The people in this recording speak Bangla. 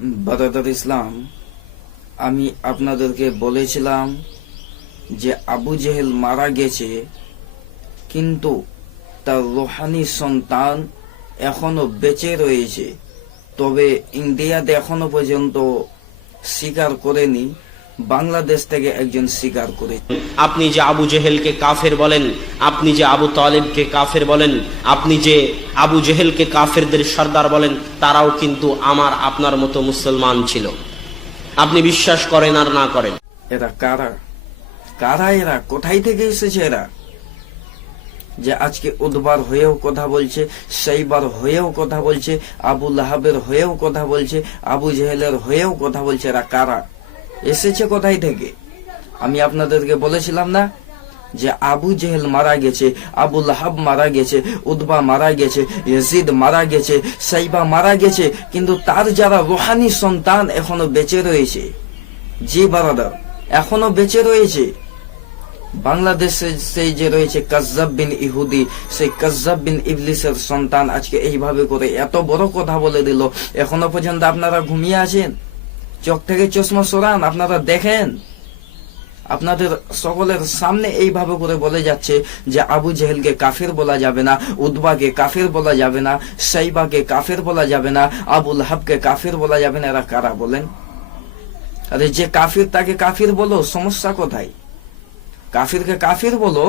ব্রাদার ইসলাম, আমি আপনাদেরকে বলেছিলাম যে আবু জেহেল মারা গেছে, কিন্তু তার রোহানি সন্তান এখনো বেঁচে রয়েছে। তবে ইন্ডিয়াতে এখনো পর্যন্ত স্বীকার করেনি, বাংলাদেশ থেকে একজন স্বীকার করে। আপনি যে আবু জেহেলকে কাফের বলেন, আপনি যে আবু তালেবকে কাফের বলেন, আপনি যে আবু জেহেলকে কাফেরদের সর্দার বলেন, তারাও কিন্তু আমার আপনার মতো মুসলমান ছিল। আপনি বিশ্বাস করেন আর না করেন। এরা কারা? কারা এরা? কোথায় থেকে এসেছে এরা? যে আজকে উদ্বার হয়েও কথা বলছে, সেইবার হয়েও কথা বলছে, আবু লাহাবের হয়েও কথা বলছে, আবু জেহেলের হয়েও কথা বলছে। এরা কারা? এসেছে কোথায় থেকে? আমি আপনাদেরকে বলেছিলাম না যে আবু জেহেল মারা গেছে, আবু লাহাব মারা গেছে, উদ্বা মারা গেছে, ইয়াজিদ মারা গেছে, সাইবা মারা গেছে, কিন্তু তার যারা রোহানি সন্তান এখনো বেঁচে রয়েছে। জি বারাদার, এখনো বেঁচে রয়েছে। বাংলাদেশে সেই যে রয়েছে কাজ্জাব বিন ইহুদি, সেই কাজ্জাব বিন ইবলিসের সন্তান আজকে এইভাবে করে এত বড় কথা বলে দিল। এখনো পর্যন্ত আপনারা ঘুমিয়ে আছেন? চোখ থেকে চশমা সরান, আপনারা দেখেন। আপনাদের সকলের সামনে এইভাবে করে বলে যাচ্ছে যে আবু জেহেলকে কাফের বলা যাবে না, উদ্বাকে কাফের বলা যাবে না, সাইবাকে কাফের বলা যাবে না, আবু লাহাবকে কাফের বলা যাবে না। এরা কারা বলেন? আরে যে কাফির তাকে কাফির বলো, সমস্যা কোথায়? কাফিরকে কাফির বলো,